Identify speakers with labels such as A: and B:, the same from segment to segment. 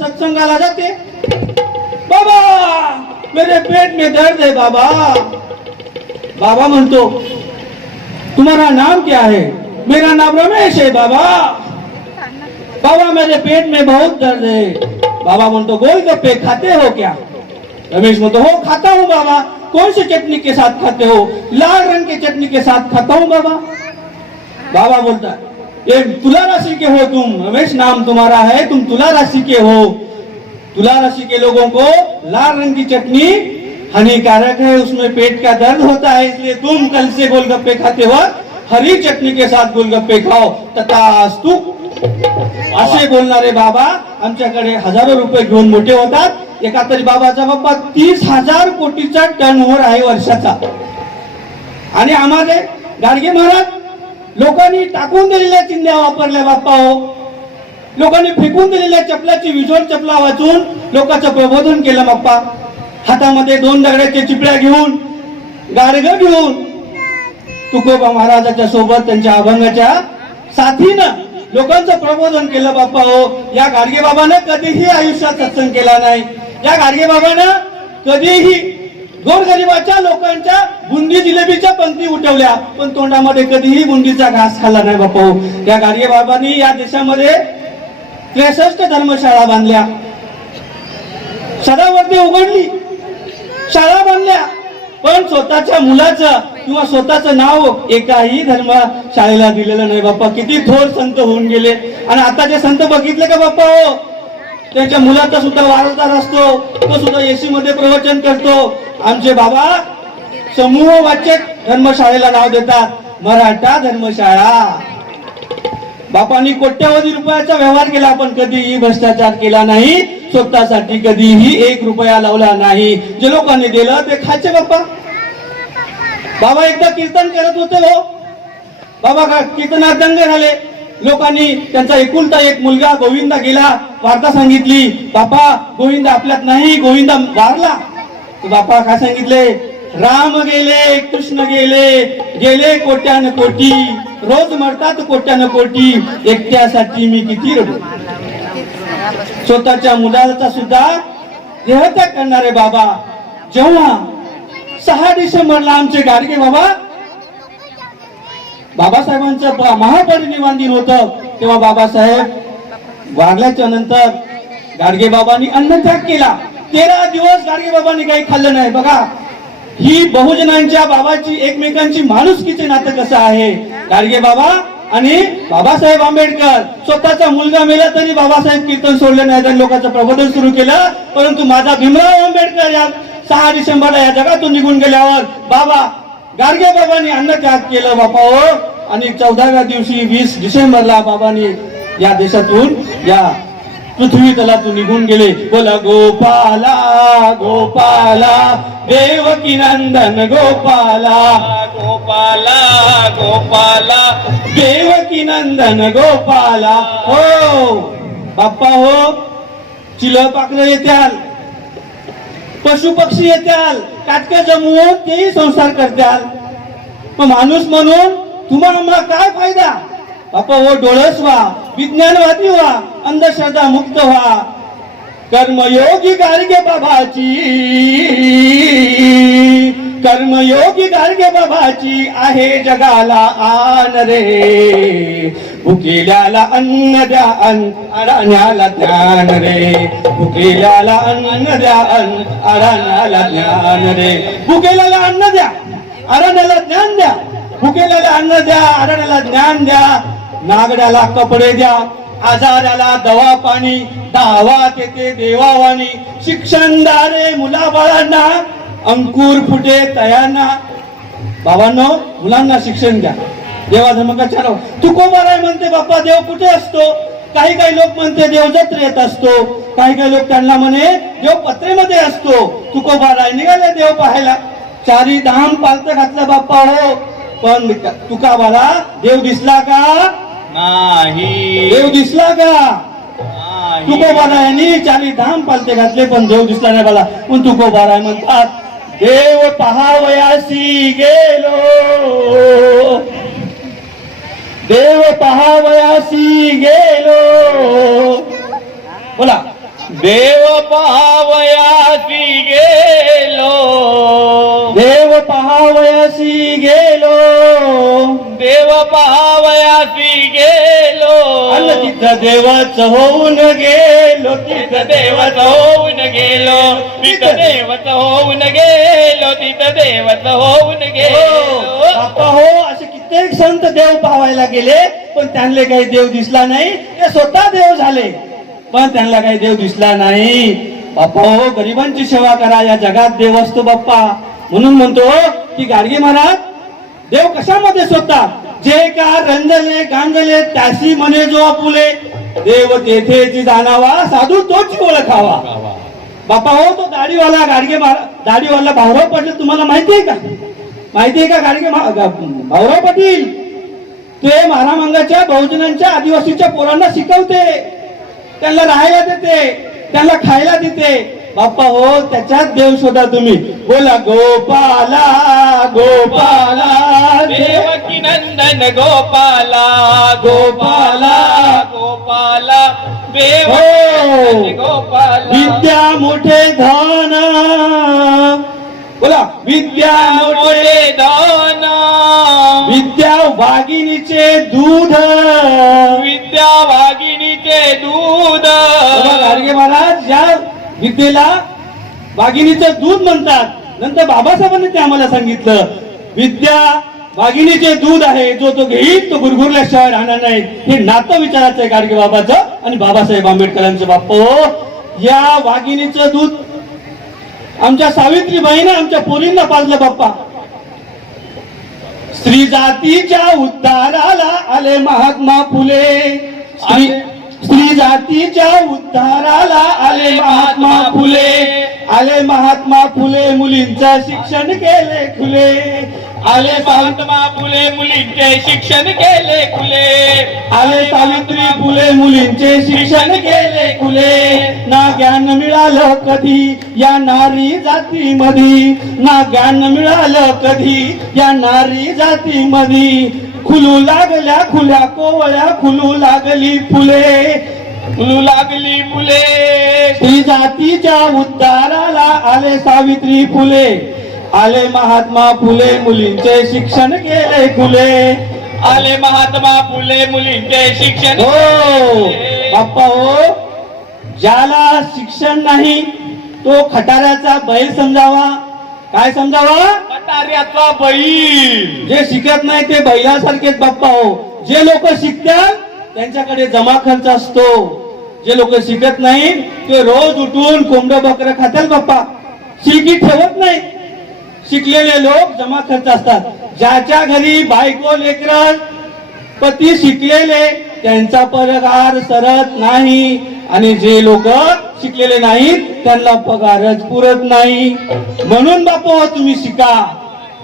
A: सत्संगाला जाते बाबा, मेरे पेट में दर्द है, बाबा। बाबा म्हणतो, तुम्हारा नाम क्या है? मेरा नाम रमेश है, बाबा। बाबा, मेरे पेट में बहुत दर्द है। बाबा म्हणतो गोलगप्पे खाते हो क्या? रमेश म्हणतो, हो, खाता हूँ, बाबा। कौन सी चटनी के साथ खाते हो? लाल रंग की चटनी के साथ खाता हूँ, बाबा। बाबा बोलता ये तुला राशि के हो तुम? रमेश नाम तुम्हारा है तुम तुला राशि के हो। तुला राशि के लोगों को लाल रंग की चटनी हानिकारक है उसमें पेट का दर्द होता है इसलिए तुम कल से गोलगप्पे खाते वक्त हरी चटनी के साथ गोलगप्पे खाओ। तथास्तु असे बोलणारे बाबा आमच्याकडे हजारो रुपये घेऊन मोठे होतात. एका तरी बाबाचा बाप्पा तीस हजार कोटीचा टर्न ओव्हर आहे वर्षाचा. आणि आम्हाला गाडगे महाराज लोकांनी टाकून दिलेल्या चिंध्या वापरल्या बाप्पा हो. लोकांनी फेकून दिलेल्या चपलाची विजोड चपला वाचून लोकांचं प्रबोधन केलं बाप्पा. हातामध्ये दोन दगडाच्या चिपळ्या घेऊन गाडग घेऊन तुकोबा महाराजाच्या सोबत त्यांच्या अभंगाच्या साथीनं लोकांचं प्रबोधन केलं बाप्पा हो. या गाडगे बाबानं कधीही आयुष्यात सत्संग केला नाही. या गाडगे बाबानं कधीही गोरगरिबाच्या लोक मी जिलेबीच्या पंक्ती उठवल्या पण तोंडामध्ये कधीही गुंडीचा घास खाल्ला नाही बाप्पा या गाडगे बाबांनी या देशामध्ये त्रेसष्ट धर्मशाळा बांधल्या. सदावर्ती उघडली. शाळा बांधल्या. पण स्वतःच्या मुलाचं किंवा स्वतःचं नाव एकाही धर्म शाळेला दिलेलं नाही बाप्पा किती थोर संत होऊन गेले. आणि आता जे संत बघितले का बाप्पा हो? त्यांच्या मुलाचा सुद्धा वारसदार असतो. तो सुद्धा एसी मध्ये प्रवचन करतो. आमचे बाबा समूह वाचक धर्मशाळेला नाव देतात. मराठा धर्मशाळा. बापांनी कोट्यावधी रुपयाचा व्यवहार केला पण कधीही भ्रष्टाचार केला नाही. स्वतःसाठी कधीही एक रुपया लावला नाही. जे लोकांनी दिलं ते खायचे बाप्पा. बाबा एकदा कीर्तन करत होते हो. बाबा का कीर्तनात दंग झाले. लोकांनी त्यांचा एकुलता एक मुलगा गोविंदा गेला वार्ता सांगितली. बापा गोविंदा आपल्यात नाही गोविंदा वारला. बापा काय सांगितले? राम गेले कृष्ण गेले गेले कोट्यान कोटी. रोज मरतात कोट्यान कोटी. एकट्यासाठी मी किती रडू? स्वतःच्या मुलाचा सुद्धा देहत्याग करणारे बाबा. जेव्हा सहा डिसेंबरला आमचे गाडगे बाबा बाबासाहेबांचं महापरिनिर्वाण दिन होतं. तेव्हा बाबासाहेब वारल्याच्या नंतर गाडगे बाबांनी अन्नत्याग केला. तेरा दिवस गाडगे बाबांनी काही खाल्लं नाही. बघा ही बहुजनांच्या बाबाची एकमेकांची माणुसकीचे नातं कसं आहे? गाडगे बाबा आणि बाबासाहेब आंबेडकर. स्वतःचा मुलगा मेला तरी बाबासाहेब कीर्तन सोडले नाही त्यांनी लोकांचं प्रबोधन सुरू केलं. परंतु माझा भीमराव आंबेडकर या सहा डिसेंबरला या जगातून निघून गेल्यावर बाबा गाडगे बाबांनी अन्न त्याग केलं बापा हो. आणि चौदाव्या दिवशी वीस डिसेंबरला बाबांनी या देशातून या पृथ्वी तलातून निघून गेले. बोला गोपाला गोपाला देवकी नंदन गोपाला.
B: गोपाला गोपाला.
A: देवकी नंदन गोपाला. हो. बाप्पा हो. चिल पाखरं येत्याल. पशु पक्षी येत्याल. काटक्या जमवून तेही संसार करत्याल. मग माणूस म्हणून तुम्हा आम्हाला काय फायदा? हो डोळस व्हा विज्ञानवादी व्हा अंधश्रद्धा मुक्त व्हा. कर्मयोगी गार्गे बाबाची कर्मयोगी गार्गे बाबाची आहे जगाला आन रे. भुकेल्याला अन्न द्या अन्न अडाण्याला ज्ञान रे. भुकेल्याला अन्न द्या अन्न अडाण्याला ज्ञान रे. भुकेल्याला अन्न द्या अरण्याला ज्ञान द्या. भुकेल्याला अन्न द्या अरण्याला ज्ञान द्या. नागड्याला कपडे द्या आजाराला दवा पाणी दहावा तेथे देवावाणी. शिक्षण दारे मुलाबाळांना अंकुर फुटे तयांना. बाबांनो मुलांना शिक्षण द्या. देवा धमकाचार तुकोबाराय म्हणते बाप्पा देव कुठे असतो? काही काही लोक म्हणते देव जत्रेत असतो. काही काही लोक त्यांना म्हणे देव पत्रेमध्ये असतो. तुकोबाराय निघाले देव पाहायला. चारी धाम पालत घातलं बाप्पा हो. पण तुकाबाला देव दिसला का?
B: नाही.
A: देव दिसला का. तुकोबारायांनी चारी धाम पालते घातले पण देव दिसला नाही मला पण तुकोबाराय म्हणतात देव पहावयासी गेलो. देव पहावयासी गेलो. बोला.
B: देव पावयासी गेलो.
A: देव पहावयासी गेलो.
B: गेलो.
A: अन्न तिथं देवच होऊन गेलो
B: तिथं देवच होऊन गेलो. तिथं देवच होऊन गेलो तिथं देवच होऊन गेलो.
A: बाप्पा हो असे कित्येक संत देव पाहायला गेले पण त्यांना काही देव दिसला नाही. ते स्वतः देव झाले पण त्यांना काही देव दिसला नाही. बाप्पा हो गरिबांची सेवा करा या जगात देव असतो बाप्पा. म्हणून म्हणतो की गाडगे महाराज देव कशामध्ये स्वतः? जे का रंजले गांजले त्याशी म्हणे जो आपुले देव तेथेची जाणावा साधू तोच ओळखावा. बापा हो तो दाढीवाला गाडगे दाढीवाला भाऊराव पाटील तुम्हाला माहिती आहे का? माहिती आहे का गाडगे भाऊराव पाटील? ते महारामांगाच्या बहुजनांच्या आदिवासीच्या पोरांना शिकवते. त्यांना राहायला देते त्यांना खायला देते. बाप्पा हो त्याच्यात देव शोधा तुम्ही. बोला गोपाला गोपाला.
B: नंदन गोपाला गोपाला गोपाला देवकी गोपाला.
A: विद्या मोठे धन बोला विद्या मोठे
B: दान.
A: विद्या वाघिणीचे दूध.
B: विद्या वाघिणीचे दूध.
A: गाडगे महाराज या विद्येला वाघिणीचं दूध म्हणतात. नंतर बाबासाहेबांनी ते आम्हाला सांगितलं. विद्या वाघिणीचे दूध आहे जो तो घेईल तो गुरगुरल्याशिवाय राहणार नाही. हे नातं विचारायचं आहे गाडगे बाबाचं आणि बाबासाहेब आंबेडकरांचं बाप्पो. या वाघिणीचं दूध आमच्या सावित्रीबाईनं आमच्या पोरींना पाजलं बाप्पा. स्त्री जातीच्या उद्धाराला आले महात्मा फुले. स्त्री जातीच्या उद्धाराला आले महात्मा फुले. आले महात्मा फुले मुलींचं शिक्षण केले खुले. आले
B: महात्मा फुले मुलींचे शिक्षण केले खुले.
A: आले सावित्री फुले मुलींचे शिक्षण केले खुले. ना ज्ञान मिळालं कधी या नारी जाती मधी ना ज्ञान मिळालं कधी या नारी जाती मधी खुलू लागल्या खुल्या कोवळ्या खुलू लागली फुले.
B: फुलू लागली फुले.
A: स्त्री जातीच्या उद्धाराला आले सावित्री फुले. आले महात्मा फुले मुलींचे शिक्षण केले खुले
B: आले महात्मा फुले मुलींचे शिक्षण
A: हो. बाप्पा हो ज्याला शिक्षण नाही तो खटाऱ्याचा बैल समजावा. काय समजावा?
B: म्हाताऱ्याचा बैल.
A: जे शिकत नाही ते बैलासारखेच बाप्पा हो. जे लोक शिकतात त्यांच्याकडे जमा खर्च असतो. जे लोक शिकत नाही ते रोज उठून कोंबड बकर खातात बाप्पा. शिकी ठेवत नाही शिकलेले लोक जमा खर्च असतात. ज्याच्या घरी बायको लेकर पती शिकलेले त्यांचा पगार सरत नाही. आणि जे लोक शिकलेले नाहीत त्यांना पगारच पुरत नाही. म्हणून बापू हो, तुम्ही शिका.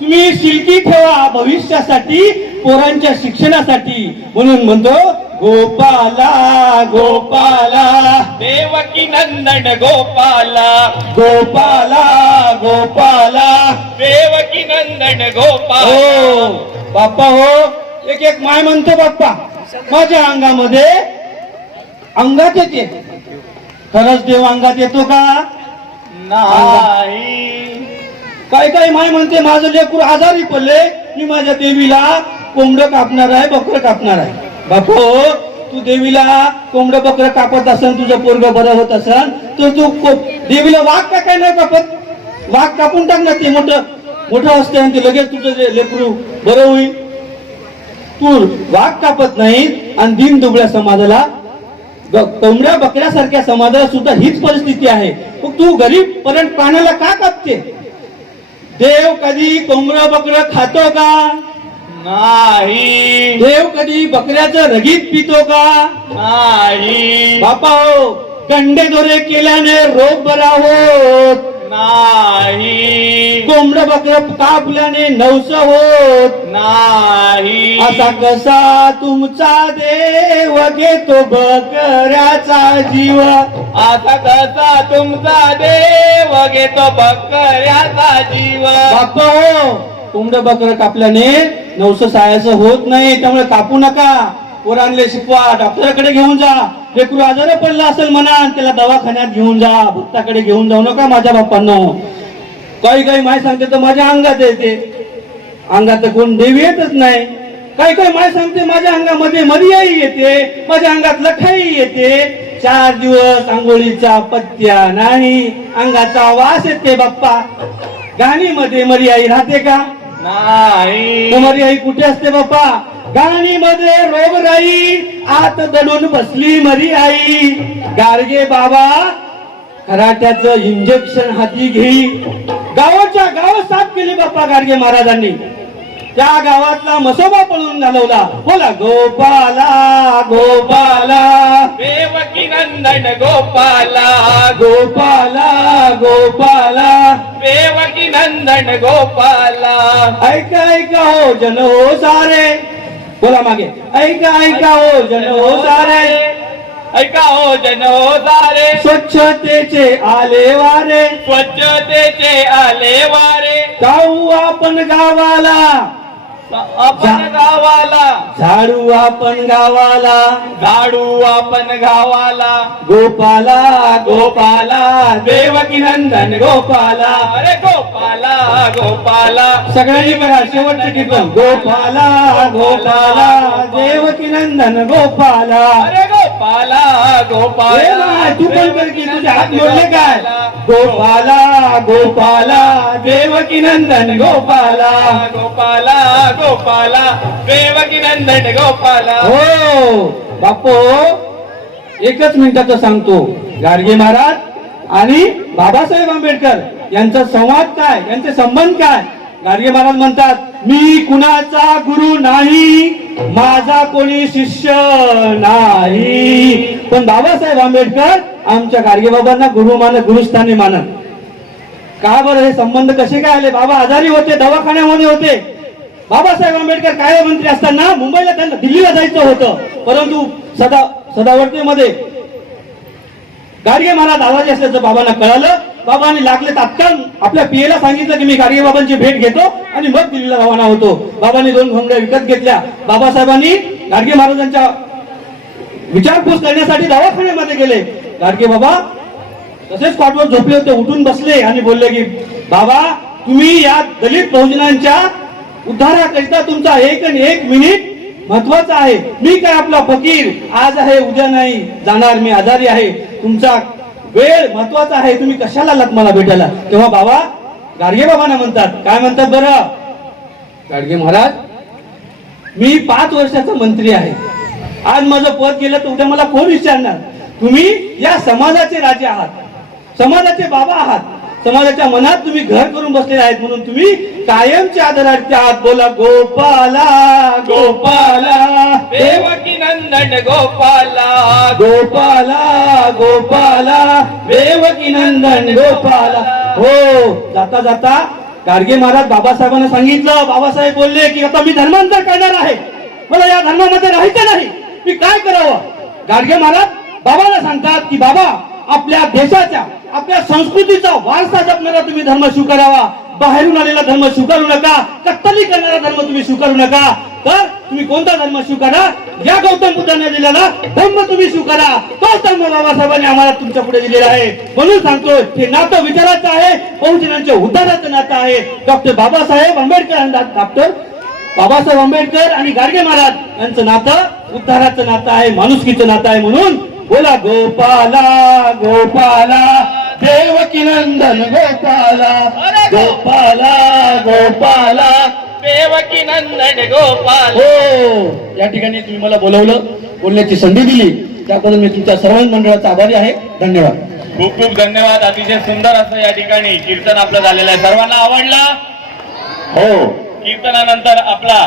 A: तुम्ही शिल्की ठेवा भविष्यासाठी पोरांच्या शिक्षणासाठी. म्हणून म्हणतो गोपाला गोपाला.
B: देवकी नंदन गोपाला.
A: गोपाला गोपाला.
B: देवकी नंदन गोपाला.
A: हो बाप्पा हो. एक एक माय म्हणतो बाप्पा. माझ्या अंगामध्ये अंगात येते. खरंच देव अंगात येतो का?
B: नाही.
A: काय काय माय म्हणते माझं लेकरू आजारी पडले मी माझ्या देवीला कोंबडं कापणार आहे बकरं कापणार आहे. बापू तू देवीला कोंबडं बकरं कापत असन तुझं पोरग बरं होत असन तर तू देवीला वाघ का काय नाही कापत? वाघ कापून टाक ना ते मोठं. मोठं असते आणि ते लगेच तुझं जे लेकरू बरं होईल. तू वाघ कापत नाही आणि दिन दुबळ्या समाजाला कोंबड्या बकऱ्यासारख्या समाजाला सुद्धा हीच परिस्थिती आहे. मग तू गरीब पर्यंत प्राण्याला का कापते? देव कधी कोंबडं बकरं खातो का?
B: नाही.
A: देव कधी बकऱ्याचं रगीत पितो का?
B: नाही.
A: बापा हो कंडे दोरे केल्याने रोग बरा होत.
B: नाही.
A: कोंबड बकर कापल्याने नवस होत
B: नाही.
A: असा कसा तुमचा देव घेतो बकऱ्याचा जीव?
B: आता कसा तुमचा देव घेतो बकऱ्याचा जीव?
A: बापा हो कोंबड बकर कापल्याने नवस सायाचं होत नाही त्यामुळे कापू नका. पोरांले शिकवा डॉक्टरकडे घेऊन जा. लेकरू आजार पडला असेल म्हणा आणि त्याला दवाखान्यात घेऊन जा भक्ताकडे घेऊन जाऊ नका माझ्या बाप्पांनो. काही काही माय सांगते तर माझ्या अंगात येते. अंगात कोण देवी येतच नाही. काही काही माय सांगते माझ्या अंगामध्ये मरियाई येते माझ्या अंगात लखाई येते. चार दिवस आंघोळीचा पत्त्या नाही अंगाचा वास येते बाप्पा. गाणीमध्ये मरियाई राहते का?
B: नाही.
A: कुमारी आई कुठे असते बाप्पा? गाणीमध्ये रोगराई आत दडून बसली मरी आई. गारगे बाबा खराट्याचं इंजेक्शन हाती घेई गावाच्या गाव साफ केली बाप्पा गाडगे महाराजांनी. त्या गावातला मसोबा पळून घालवला बोला गोपाला गोपाला.
B: देवकी नंदन गोपाला.
A: गोपाला गोपाला.
B: देवकी नंदन गोपाला.
A: ऐका ऐका हो जन हो सारे. बोला मागे. ऐका ऐका हो जन हो सारे.
B: ऐका हो जन हो सारे.
A: स्वच्छतेचे आले वारे.
B: स्वच्छतेचे आले वारे.
A: जाऊ आपण गावाला.
B: आपण गावाला।
A: झाडू आपण गावाला.
B: झाडू आपण गावाला.
A: गोपाला गोपाला. देवकी नंदन गोपाला.
B: अरे गोपाला गोपाला.
A: सगळ्यांनी करा शेवटचे कीर्तन गोपाला गोपाला. देवकी नंदन गोपाला.
B: अरे गोपाला गोपाला.
A: तू पण कर की तुझे हात मोडले काय? गोपाला. गोपाला देवकी नंदन गोपाला
B: गोपाला. गोपाला देवकी नंदन गोपाला
A: हो बापो एकच मिनिटाचं सांगतो गाडगे महाराज आणि बाबासाहेब आंबेडकर यांचा संवाद काय? यांचे संबंध काय? गाडगे महाराज म्हणतात मी कुणाचा गुरु नाही माझा कोणी शिष्य नाही. पण बाबासाहेब आंबेडकर आमच्या गाडगे बाबांना गुरु मानत गुरुस्थानी मानत. का बरं हे संबंध कसे काय आले? बाबा आजारी होते दवाखान्यामध्ये होते. बाबासाहेब आंबेडकर कायमंत्री असताना मुंबईला त्यांना दिल्लीला जायचं होतं. परंतु सदा सदावर्तीमध्ये गाडगे महाराज आजारी असल्याचं बाबांना कळालं. बाबांनी लागले तात्काळ आपल्या पियेला सांगितलं की मी गाडगे बाबांची भेट घेतो आणि मग दिल्लीला रवाना होतो. बाबांनी दोन घोंगड्या विकत घेतल्या. बाबासाहेबांनी गाडगे महाराजांच्या विचारपूस करण्यासाठी दवाखान्यामध्ये गेले. गाडगे बाबा तसेच कॉटवर झोपले होते. उठून बसले आणि बोलले की बाबा तुम्ही या दलित बहुजनांच्या उद्धाराकरिता तुमचा एक आणि एक मिनिट महत्त्वाचा आहे. मी काय आपला फकीर? आज आहे उद्या नाही. जाणार मी आजारी आहे. तुमचा वेळ महत्त्वाचा आहे. तुम्ही कशाला आलात मला भेटायला? तेव्हा बाबा गाडगे बाबांना म्हणतात. काय म्हणतात बरं? गाडगे महाराज मी पाच वर्षाचा मंत्री आहे. आज माझं पद गेलं तर उद्या मला कोण विचारणार? तुम्ही या समाजाचे राजे आहात. समाजाचे बाबा आहात. समाजाच्या मनात तुम्ही घर करून बसलेले आहेत म्हणून तुम्ही कायमचे आदराचे आहात. बोला गोपाला गोपाला.
B: देवकी नंदन गोपाला.
A: गोपाला गोपाला. देवकी नंदन गोपाला. हो जाता जाता गाडगे महाराज बाबासाहेबांना सांगितलं. बाबासाहेब बोलले की आता मी धर्मांतर करणार आहे. मला या धर्मामध्ये राहायचं नाही. मी काय करावं? गाडगे महाराज बाबाला सांगतात की बाबा आपल्या देशाच्या आपल्या संस्कृतीचा वारसा जपणारा तुम्ही धर्म स्वीकारावा. बाहेरून आलेला धर्म स्वीकारू नका. कत्तली करणारा धर्म तुम्ही स्वीकारू नका. तर तुम्ही कोणता धर्म स्वीकारा? या गौतम बुद्धाने दिलेला धर्म तुम्ही स्वीकारा. तो धर्म बाबासाहेबांनी आम्हाला तुमच्यापुढे दिलेला आहे. म्हणून सांगतो हे नातं विचाराचं आहे. बहुजनांच्या उद्धाराचं नातं आहे. डॉक्टर बाबासाहेब आंबेडकर डॉक्टर बाबासाहेब आंबेडकर आणि गाडगे महाराज यांचं नातं उद्धाराचं नातं आहे माणुसकीचं नातं आहे म्हणून बोला गोपाला गोपाला देवकी नंदन गोपाला गोपाला गोपाला.
B: देवकी नंदन गोपाल.
A: हो या ठिकाणी तुम्ही मला बोलवलं बोलण्याची संधी दिली. त्याबद्दल मी तुमच्या सर्व मंडळाचा आभारी आहे. धन्यवाद.
B: खूप खूप धन्यवाद. अतिशय सुंदर असं या ठिकाणी कीर्तन आपलं झालेलं आहे. सर्वांना आवडलं?
A: हो.
B: कीर्तनानंतर आपला